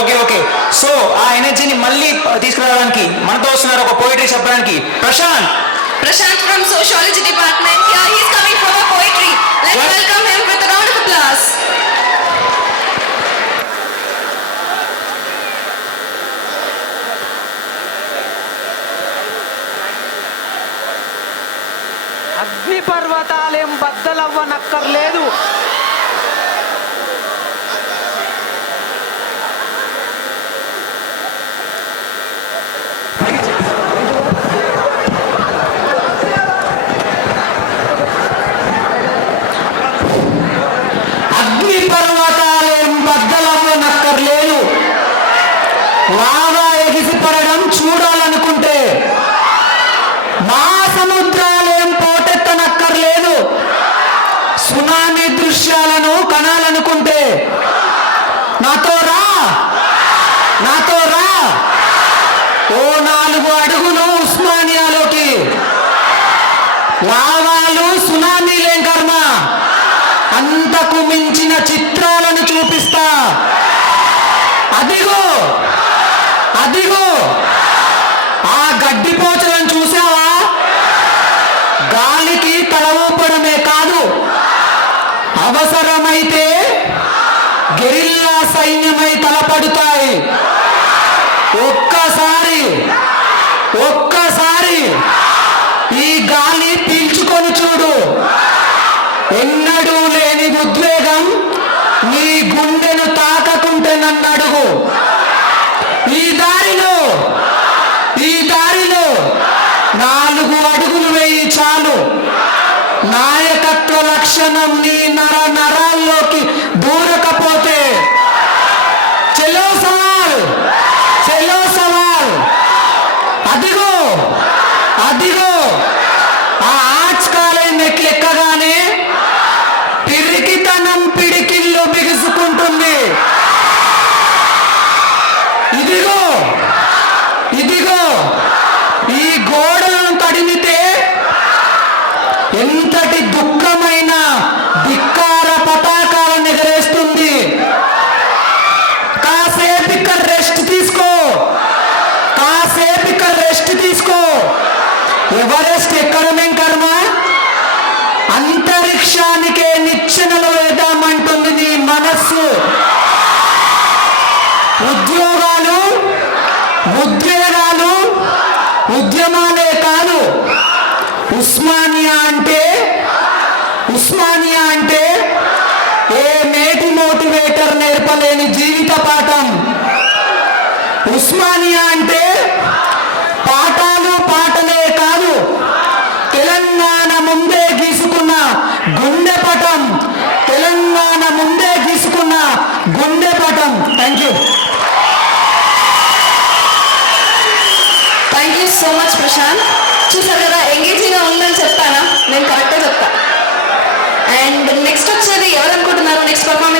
Okay okay. So ఆ ఎనర్జీని మళ్ళీ తీసుకురావడానికి మనతో వస్తున్నారు ఒక పోయిటరీ చెప్పడానికి Prashanth. Prashant from Sociology Department. Yeah, he's coming for a poetry. Let's welcome him with a round of applause. అగ్ని పర్వతాలేం బద్దలవ్వనక్కర్లేదు. అగ్ని పర్వతాలేం బద్దలవ్వనక్కర్లేదు, లావా ఎగిసిపడడం చూడాలనుకుంటే మా సముద్రాలేం పోటెత్తనక్కర్లేదు, సునామీ దృశ్యాలను కనాలనుకుంటే నాతో రా, నాతో రా, ఓ 4 అడుగులు ఉస్మానియాలోకి. లావాలు సునామీలేం కర్మ, అంతకు మించిన చిత్రాలను చూపిస్తా. అదిగో అదిగో ఆ గడ్డిపోచలను చూసావా? గాలికి తల ఊపడమే కాదు, అవసరమైతే గెరిల్లా సైన్యమై తలపడుతాయి. ఒక్కసారి ఒక్కసారి ఈ గాలి పీల్చుకొని చూడు. ఎన్నడూ లేని ఉద్వేగం నీ గుండెను తాకకుంటే నన్ను అడుగు. ఈ దారిలో 4 అడుగులు వేయి చాలు. నాయకత్వ లక్షణం నీ నరాల్లోకి దూరకపోతే చలో సవాల్, చలో సవాల్. అదిగో అదిగో ఆ ఆచ్కాలే మెట్లెక్కగానే పిరికితనం పిడికిళ్ళు బిగుసుకుంటుంది. ఇదిగో ఇదిగో ఈ గోడలను తడిమితే ఎంతటి దుఃఖమైన ధిక్కార పతాకాలను ఎగరేస్తుంది. కాసేపు ఇక్కడ రెస్ట్ తీసుకో, కాసేపు ఇక్కడ రెస్ట్ తీసుకో. ఎవరెస్ట్ ఎక్కడమేం కర్మ, అంతరిక్షానికే నిచ్చెనలు వేద్దామంటుంది నీ మనస్సు. ఉద్యోగాలు ఉద్వేగాలు ఉద్యమాలే కాదు, ఉస్మానియా అంటే ఏ నేటి మోటివేటర్ నేర్పలేని జీవిత పాఠం. ఉస్మానియా అంటే పాఠాలు పాటలే కాదు, తెలంగాణ ముందే గీసుకున్న గుండె పటం, తెలంగాణ ముందే గీసుకున్న గుండె పటం. Thank you. Thank you so much Prashanth. చూసారు కదా, ఎంగేజింగ్గా ఉందని చెప్తానా? నేను కరెక్ట్గా చెప్తా. అండ్ నెక్స్ట్ వచ్చేది ఎవరు అనుకుంటున్నారు? Next performance